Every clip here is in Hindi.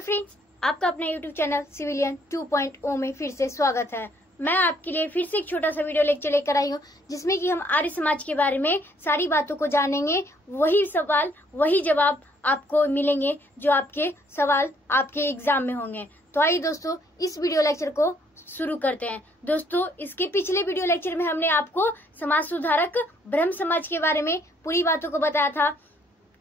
हेलो फ्रेंड्स, आपका अपना यूट्यूब चैनल सिविलियन 2.0 में फिर से स्वागत है। मैं आपके लिए फिर से एक छोटा सा वीडियो लेक्चर लेकर आई हूँ, जिसमें कि हम आर्य समाज के बारे में सारी बातों को जानेंगे। वही सवाल वही जवाब आपको मिलेंगे जो आपके सवाल आपके एग्जाम में होंगे। तो आइए दोस्तों, इस वीडियो लेक्चर को शुरू करते हैं। दोस्तों, इसके पिछले वीडियो लेक्चर में हमने आपको समाज सुधारक ब्रह्म समाज के बारे में पूरी बातों को बताया था।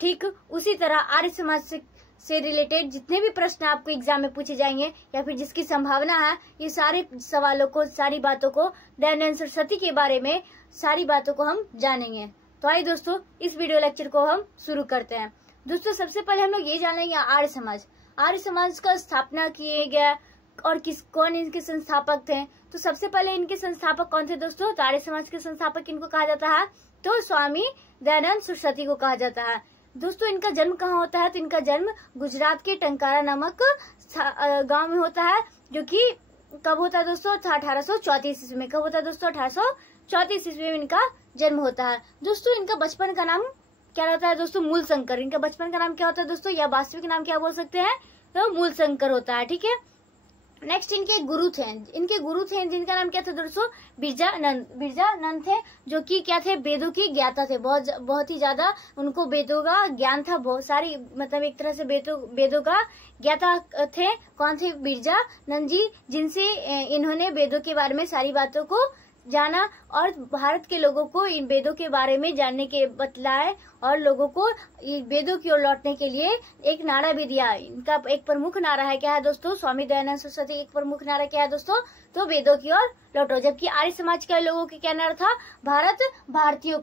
ठीक उसी तरह आर्य समाज से रिलेटेड जितने भी प्रश्न आपको एग्जाम में पूछे जाएंगे या फिर जिसकी संभावना है, ये सारे सवालों को, सारी बातों को, दयानंद सरस्वती के बारे में सारी बातों को हम जानेंगे। तो आइए दोस्तों, इस वीडियो लेक्चर को हम शुरू करते हैं। दोस्तों, सबसे पहले हम लोग ये जानेंगे आर्य समाज। आर्य समाज का स्थापना किए गया और कौन इनके संस्थापक थे। तो सबसे पहले इनके संस्थापक कौन थे दोस्तों? तो आर्य समाज के संस्थापक इनको कहा जाता है तो स्वामी दयानंद सरस्वती को कहा जाता है। दोस्तों, इनका जन्म कहाँ होता है? तो इनका जन्म गुजरात के टंकारा नामक गांव में होता है, जो कि कब होता है दोस्तों? 1834 ईस्वी में। कब होता है दोस्तों? 1834 ईस्वी में इनका जन्म होता है। दोस्तों, इनका बचपन का नाम क्या होता है दोस्तों? मूल शंकर। इनका बचपन का नाम क्या होता है दोस्तों, या वास्तविक नाम क्या बोल सकते हैं? तो मूल शंकर होता है। ठीक है। नेक्स्ट, इनके गुरु थे। इनके गुरु थे जिनका नाम क्या था दोस्तों? बिरजानंद थे, जो कि क्या थे? वेदों की ज्ञाता थे। बहुत ही ज्यादा उनको वेदों का ज्ञान था। बहुत सारी, मतलब एक तरह से वेदों का ज्ञाता थे। कौन थे? बिरजानंद जी, जिनसे इन्होंने वेदों के बारे में सारी बातों को जाना और भारत के लोगों को इन वेदों के बारे में जानने के बतलाए और लोगों को वेदों की ओर लौटने के लिए एक नारा भी दिया। इनका एक प्रमुख नारा है, क्या है दोस्तों? स्वामी दयानंद सरस्वती एक प्रमुख नारा क्या है दोस्तों? तो वेदों की ओर लौटो। जबकि आर्य समाज के लोगों के क्या नारा था? भारत भारतीयों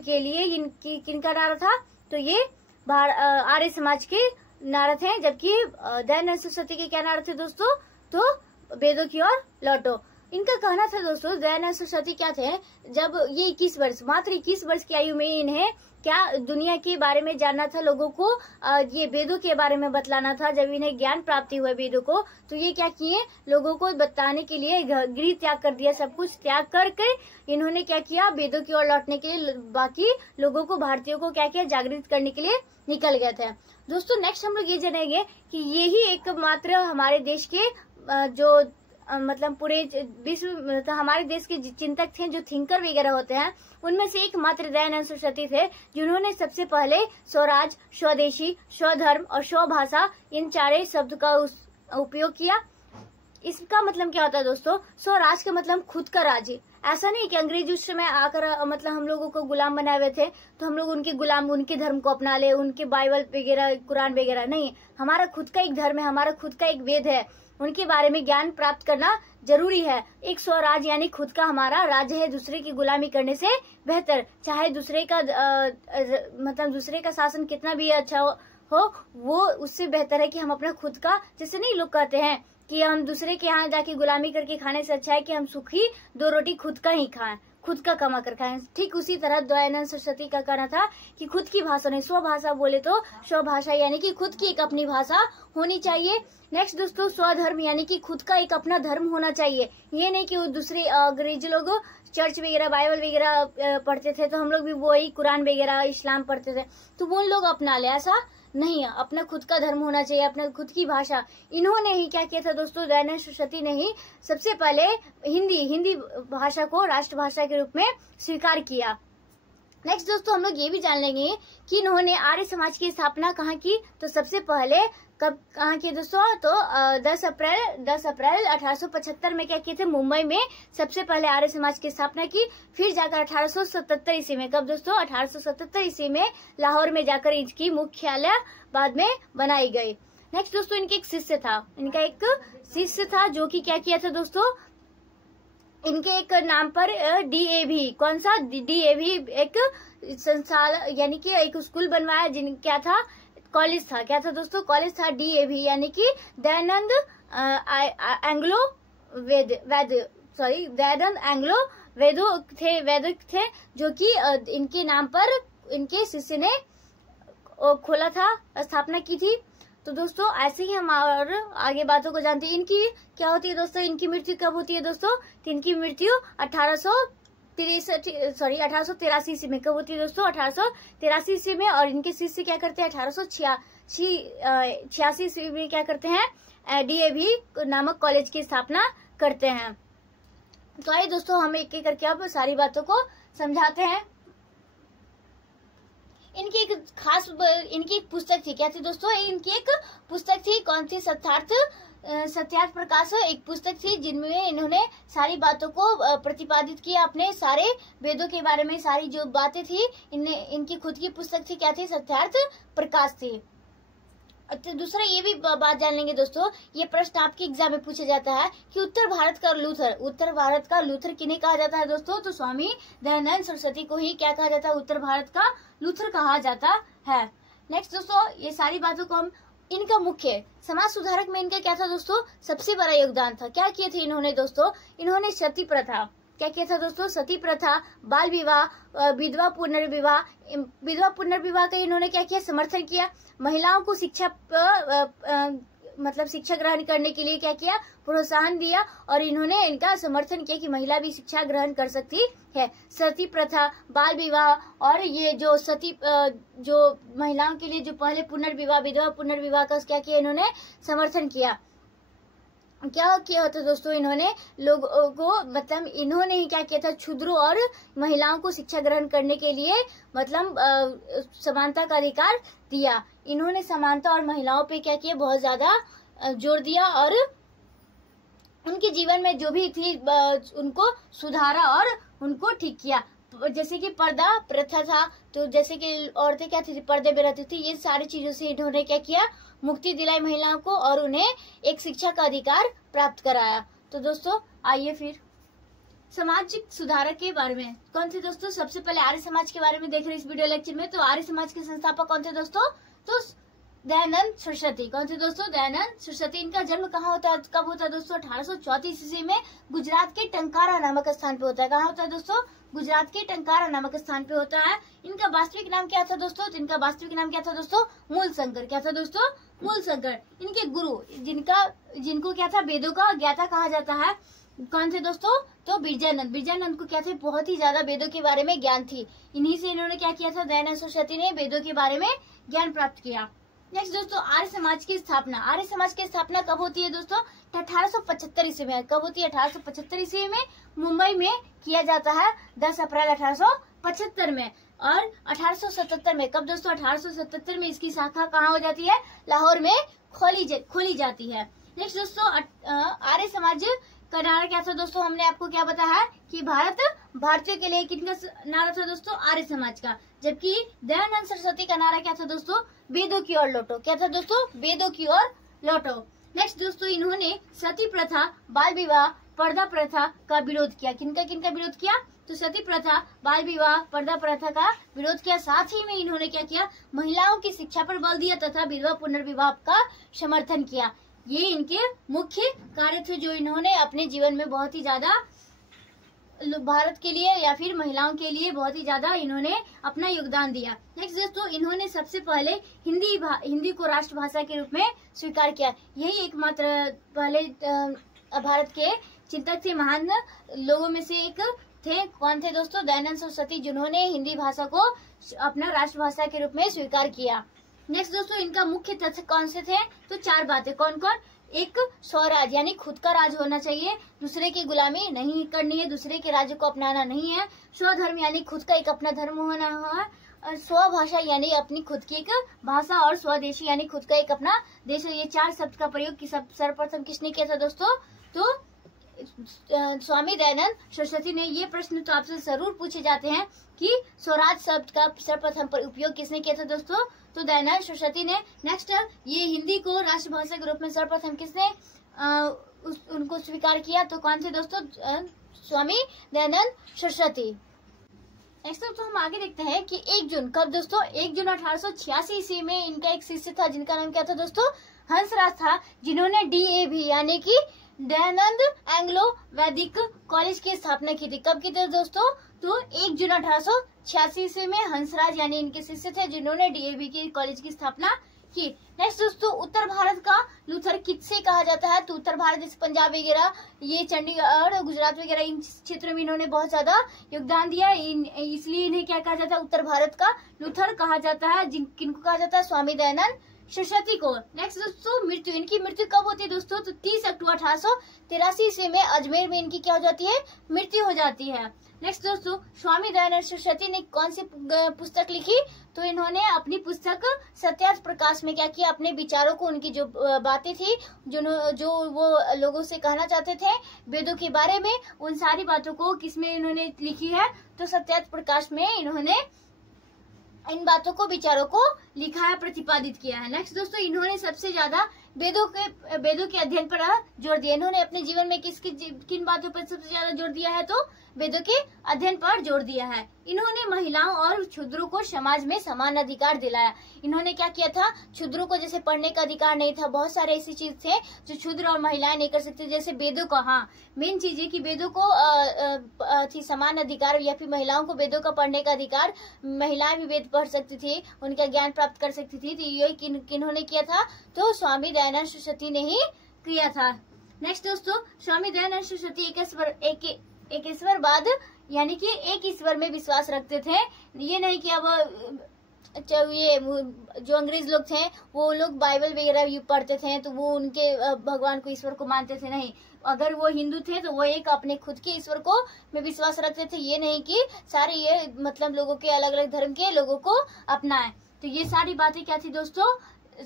के लिए किनका नारा था? तो ये आर्य समाज के नारा थे। जबकि दयानंद सरस्वती के क्या नारा थे दोस्तों? तो वेदों की ओर लौटो। इनका कहना था दोस्तों, दयानंद सरस्वती क्या थे? जब ये 21 वर्ष, मात्र 21 वर्ष की आयु में इन्हें क्या दुनिया के बारे में जानना था, लोगों को ये वेदों के बारे में बतलाना था। जब इन्हें ज्ञान प्राप्ति हुआ वेदों को, तो ये क्या किए? लोगों को बताने के लिए गृह त्याग कर दिया। सब कुछ त्याग करके इन्होंने क्या किया? वेदों की ओर लौटने के लिए बाकी लोगों को, भारतीयों को क्या किया? जागृत करने के लिए निकल गए थे। दोस्तों, नेक्स्ट हम लोग ये जानेंगे कि यही एकमात्र हमारे देश के जो मतलब पूरे विश्व, मतलब हमारे देश के चिंतक थे, जो थिंकर वगैरह होते हैं, उनमें से एकमात्र दयानंद सरस्वती थे, जिन्होंने सबसे पहले स्वराज, स्वदेशी, स्वधर्म और स्वभाषा इन चारे शब्द का उपयोग किया। इसका मतलब क्या होता है दोस्तों? स्वराज का मतलब खुद का राज्य। ऐसा नहीं कि अंग्रेज उस समय आकर मतलब हम लोगों को गुलाम बनाए हुए थे तो हम लोग उनके गुलाम, उनके धर्म को अपना ले, उनके बाइबल वगैरह, कुरान वगैरह नहीं। हमारा खुद का एक धर्म है, हमारा खुद का एक वेद है। उनके बारे में ज्ञान प्राप्त करना जरूरी है। एक स्वराज यानी खुद का हमारा राज्य है, दूसरे की गुलामी करने से बेहतर। चाहे दूसरे का मतलब दूसरे का शासन कितना भी अच्छा हो, वो उससे बेहतर है कि हम अपना खुद का, जैसे नहीं लोग कहते हैं कि हम दूसरे के यहाँ जाके गुलामी करके खाने से अच्छा है कि हम सुखी 2 रोटी खुद का ही खाएं, खुद का कमा कर खाएं। ठीक उसी तरह दयानंद सरस्वती का कहना था कि खुद की भाषा नहीं, स्वभाषा बोले तो स्वभाषा, यानी कि खुद की एक अपनी भाषा होनी चाहिए। नेक्स्ट दोस्तों, स्वधर्म यानी कि खुद का एक अपना धर्म होना चाहिए। ये नहीं कि वो दूसरे अंग्रेज लोग चर्च वगैरह, बाइबल वगैरह पढ़ते थे तो हम लोग भी वही कुरान वगैरह, इस्लाम पढ़ते थे तो वो लोग अपना ले, ऐसा नहीं है। अपना खुद का धर्म होना चाहिए, अपना खुद की भाषा। इन्होंने ही क्या किया था दोस्तों? दयानंद सरस्वती ने ही सबसे पहले हिंदी भाषा को राष्ट्रभाषा के रूप में स्वीकार किया। नेक्स्ट दोस्तों, हम लोग ये भी जान लेंगे कि इन्होंने आर्य समाज की स्थापना कहाँ की। तो सबसे पहले कहाँ की दोस्तों? तो 10 अप्रैल 1875 में क्या किए थे? मुंबई में सबसे पहले आर्य समाज की स्थापना की। फिर जाकर 1877 ईस्वी में, कब दोस्तों? 1877 ईस्वी में लाहौर में जाकर इसकी मुख्यालय बाद में बनाई गई। नेक्स्ट दोस्तों, इनके एक शिष्य था। इनका एक शिष्य था जो कि क्या किया था दोस्तों? इनके एक नाम पर DAV, कौन सा? DAV एक संस्थान यानी कि एक स्कूल बनवाया, क्या था? कॉलेज था। क्या था दोस्तों? कॉलेज था DAV, यानी कि दयानंद दयानंद एंग्लो वैदिक थे, जो कि इनके नाम पर इनके शिष्य ने खोला था, स्थापना की थी। तो दोस्तों, ऐसे ही हम और आगे बातों को जानते हैं। इनकी क्या होती है दोस्तों? इनकी मृत्यु कब होती है दोस्तों? तो इनकी मृत्यु 1830 1883 ईस्वी में। कब होती है दोस्तों? 1883 ईस्वी में। और इनके शिष्य क्या करते हैं? 1886 ईस्वी में क्या करते हैं? DAV नामक कॉलेज की स्थापना करते हैं। तो आइए दोस्तों हम एक एक करके अब सारी बातों को समझाते हैं। इनकी एक पुस्तक थी। क्या थी दोस्तों? इनकी एक पुस्तक थी। कौन सी? सत्यार्थ प्रकाश एक पुस्तक थी जिनमें इन्होंने सारी बातों को प्रतिपादित किया, अपने सारे वेदों के बारे में सारी जो बातें थी इनकी खुद की पुस्तक थी। क्या थी? सत्यार्थ प्रकाश थी। तो दूसरा ये भी बात जान लेंगे दोस्तों, ये प्रश्न आपके एग्जाम में पूछा जाता है कि उत्तर भारत का लूथर किन्हें कहा जाता है दोस्तों? तो स्वामी दयानंद सरस्वती को ही क्या कहा जाता है? उत्तर भारत का लूथर कहा जाता है। नेक्स्ट दोस्तों, ये सारी बातों को हम इनका मुख्य समाज सुधारक में इनका क्या था दोस्तों? सबसे बड़ा योगदान था। क्या किए थे इन्होंने दोस्तों? इन्होंने सती प्रथा, क्या किया था दोस्तों? सती प्रथा, बाल विवाह, विधवा पुनर्विवाह का इन्होंने क्या किया? समर्थन किया। महिलाओं को शिक्षा ग्रहण करने के लिए क्या किया? प्रोत्साहन दिया। और इन्होंने इनका समर्थन किया कि महिला भी शिक्षा ग्रहण कर सकती है। सती प्रथा, बाल विवाह और ये जो जो महिलाओं के लिए जो पहले पुनर्विवाह, विधवा पुनर्विवाह का क्या किया? इन्होंने समर्थन किया। क्या किया होता दोस्तों? इन्होंने लोगों को इन्होंने ही क्या किया था? क्षुद्रों और महिलाओं को शिक्षा ग्रहण करने के लिए समानता का अधिकार दिया। इन्होंने समानता और महिलाओं पे क्या किया? बहुत ज्यादा जोर दिया और उनके जीवन में जो भी थी उनको सुधारा और उनको ठीक किया। जैसे कि पर्दा प्रथा था, तो जैसे कि औरतें क्या थी? पर्दे में रहती थी। ये सारी चीजों से इन्होंने क्या किया? मुक्ति दिलाई महिलाओं को और उन्हें एक शिक्षा का अधिकार प्राप्त कराया। तो दोस्तों आइए फिर सामाजिक सुधारक के बारे में कौन थे दोस्तों? सबसे पहले आर्य समाज के बारे में देख रहे हैं इस वीडियो लेक्चर में। तो आर्य समाज के संस्थापक कौन थे दोस्तों? तो दयानंद सरस्वती। कौन थे दोस्तों? दयानंद सरस्वती। इनका जन्म कहाँ होता है? कब होता है दोस्तों? 1834 ईस्वी में गुजरात के टंकारा नामक स्थान पे होता है। कहाँ होता है दोस्तों? गुजरात के टंकारा नामक स्थान पे होता है। इनका वास्तविक नाम क्या था दोस्तों? तो इनका वास्तविक नाम क्या था दोस्तों? मूलशंकर। क्या था दोस्तों? मूलशंकर। इनके गुरु जिनको क्या था? वेदों का ज्ञाता कहा जाता है। कौन थे दोस्तों? तो बिरजानंद को क्या थे? बहुत ही ज्यादा वेदों के बारे में ज्ञान थी। इन्हीं से इन्होंने क्या किया था? दयानंद सरस्वती ने वेदों के बारे में ज्ञान प्राप्त किया। नेक्स्ट दोस्तों, आर्य समाज की स्थापना। आर्य समाज की स्थापना कब होती है दोस्तों? 1875 ईस्वी में। कब होती है? 1875 ईस्वी में मुंबई में किया जाता है 10 अप्रैल 1875 में। और 1877 में कब दोस्तों? 1877 में इसकी शाखा कहाँ हो जाती है? लाहौर में खोली जाती है। नेक्स्ट दोस्तों, आर्य समाज का नारा क्या था दोस्तों? हमने आपको क्या बताया कि भारतीयों के लिए किनका नारा था दोस्तों? आर्य समाज का। जबकि दयानंद सरस्वती का नारा क्या था दोस्तों? वेदों की ओर लौटो। क्या था दोस्तों? वेदों की ओर लौटो। नेक्स्ट दोस्तों, इन्होंने सती प्रथा, बाल विवाह, पर्दा प्रथा का विरोध किया। किनका विरोध किया? तो सती प्रथा, बाल विवाह, पर्दा प्रथा का विरोध किया। साथ ही में इन्होंने क्या किया? महिलाओं की शिक्षा पर बल दिया तथा विधवा पुनर्विवाह का समर्थन किया। ये इनके मुख्य कार्य थे जो इन्होंने अपने जीवन में बहुत ही ज्यादा भारत के लिए या फिर महिलाओं के लिए बहुत ही ज्यादा इन्होंने अपना योगदान दिया। नेक्स्ट दोस्तों, इन्होंने सबसे पहले हिंदी को राष्ट्रभाषा के रूप में स्वीकार किया। यही एकमात्र पहले भारत के चिंतक थे, महान लोगों में से एक थे। कौन थे दोस्तों? दयानंद सरस्वती, जिन्होंने हिंदी भाषा को अपना राष्ट्रभाषा के रूप में स्वीकार किया। नेक्स्ट दोस्तों, इनका मुख्य तथ्य कौन से थे? तो 4 बातें। कौन कौन? एक, स्वराज यानी खुद का राज होना चाहिए, दूसरे की गुलामी नहीं करनी है, दूसरे के राज्य को अपनाना नहीं है, स्वधर्म यानी खुद का एक अपना धर्म होना है, स्वभाषा यानी अपनी खुद की एक भाषा, और स्वदेशी यानी खुद का एक अपना देश। ये 4 शब्द का प्रयोग सर्वप्रथम किसने किया था दोस्तों? तो स्वामी दयानंद सरस्वती ने। ये प्रश्न तो आपसे जरूर पूछे जाते हैं कि स्वराज शब्द का सर्वप्रथम पर उपयोग किसने किया था दोस्तों? तो दयानंद सरस्वती ने। नेक्स्ट, ये हिंदी को राष्ट्रभाषा के रूप में सर्वप्रथम किसने उनको स्वीकार किया? तो कौन थे दोस्तों? स्वामी दयानंद सरस्वती। नेक्स्ट तो हम आगे देखते हैं कि 1 जून कब दोस्तों? 1 जून 1886 ईस्वी में इनका एक शिष्य था जिनका नाम क्या था दोस्तों? हंसराज था, जिन्होंने DAV यानी कि दयानंद एंग्लो वैदिक कॉलेज की स्थापना की थी। कब की थी दोस्तों? तो 1 जून 1886 ईस्वी में हंसराज यानी इनके शिष्य थे जिन्होंने DAV की कॉलेज की स्थापना की। नेक्स्ट दोस्तों, उत्तर भारत का लूथर किससे कहा जाता है? तो उत्तर भारत जैसे पंजाब वगैरह, ये चंडीगढ़, गुजरात वगैरह, इन क्षेत्रों में इन्होंने बहुत ज्यादा योगदान दिया, इसलिए इन्हें क्या कहा जाता है? उत्तर भारत का लूथर कहा जाता है। किनको कहा जाता है? स्वामी दयानंद सरस्वती को। नेक्स्ट दोस्तों, मृत्यु, इनकी मृत्यु कब होती है दोस्तों? तो 30 अक्टूबर 1883 ईस्वी में अजमेर में इनकी क्या हो जाती है? मृत्यु हो जाती है। नेक्स्ट दोस्तों, स्वामी दयानंद सरस्वती ने कौन सी पुस्तक लिखी? तो इन्होंने अपनी पुस्तक सत्यार्थ प्रकाश में क्या किया? अपने विचारों को, उनकी जो बातें थी, जो वो लोगों से कहना चाहते थे वेदों के बारे में, उन सारी बातों को किसमें इन्होंने लिखी है? तो सत्यार्थ प्रकाश में इन्होंने इन बातों को, विचारों को लिखा है, प्रतिपादित किया है। नेक्स्ट दोस्तों, इन्होंने सबसे ज्यादा वेदों के अध्ययन पर जोर दिया। इन्होंने अपने जीवन में किन बातों पर सबसे ज्यादा जोर दिया है? तो वेदों के अध्ययन पर जोर दिया है। इन्होंने महिलाओं और शूद्रों को समाज में समान अधिकार दिलाया। इन्होंने क्या किया था? शूद्रों को जैसे पढ़ने का अधिकार नहीं था, बहुत सारे ऐसी चीज थे जो शूद्र और महिलाएं नहीं कर सकती, जैसे वेदों का, हाँ मेन चीज है कि वेदों को थी समान अधिकार, या फिर महिलाओं को वेदों का पढ़ने का अधिकार, महिलाएं भी वेद पढ़ सकती थी, उनका ज्ञान प्राप्त कर सकती थी। तो ये किन्होंने किया था? तो स्वामी दयानंद सरस्वती ने ही किया था। नेक्स्ट दोस्तों, स्वामी दयानंद सरस्वती एक ईश्वरवाद, यानी कि एक ईश्वर में विश्वास रखते थे। ये नहीं कि अब ये जो अंग्रेज लोग थे वो लोग बाइबल वगैरह पढ़ते थे तो वो उनके भगवान को, ईश्वर को मानते थे, नहीं। अगर वो हिंदू थे तो वो एक अपने खुद के ईश्वर को में विश्वास रखते थे। ये नहीं कि सारे ये मतलब लोगों के, अलग अलग धर्म के लोगों को अपनाए। तो ये सारी बातें क्या थी दोस्तों?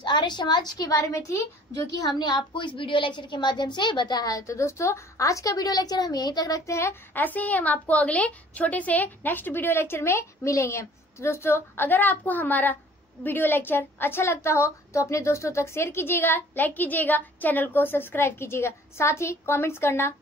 आर्य समाज के बारे में थी, जो कि हमने आपको इस वीडियो लेक्चर के माध्यम से बताया है। तो दोस्तों, आज का वीडियो लेक्चर हम यहीं तक रखते हैं। ऐसे ही हम आपको अगले छोटे से नेक्स्ट वीडियो लेक्चर में मिलेंगे। तो दोस्तों, अगर आपको हमारा वीडियो लेक्चर अच्छा लगता हो तो अपने दोस्तों तक शेयर कीजिएगा, लाइक कीजिएगा, चैनल को सब्सक्राइब कीजिएगा, साथ ही कमेंट्स करना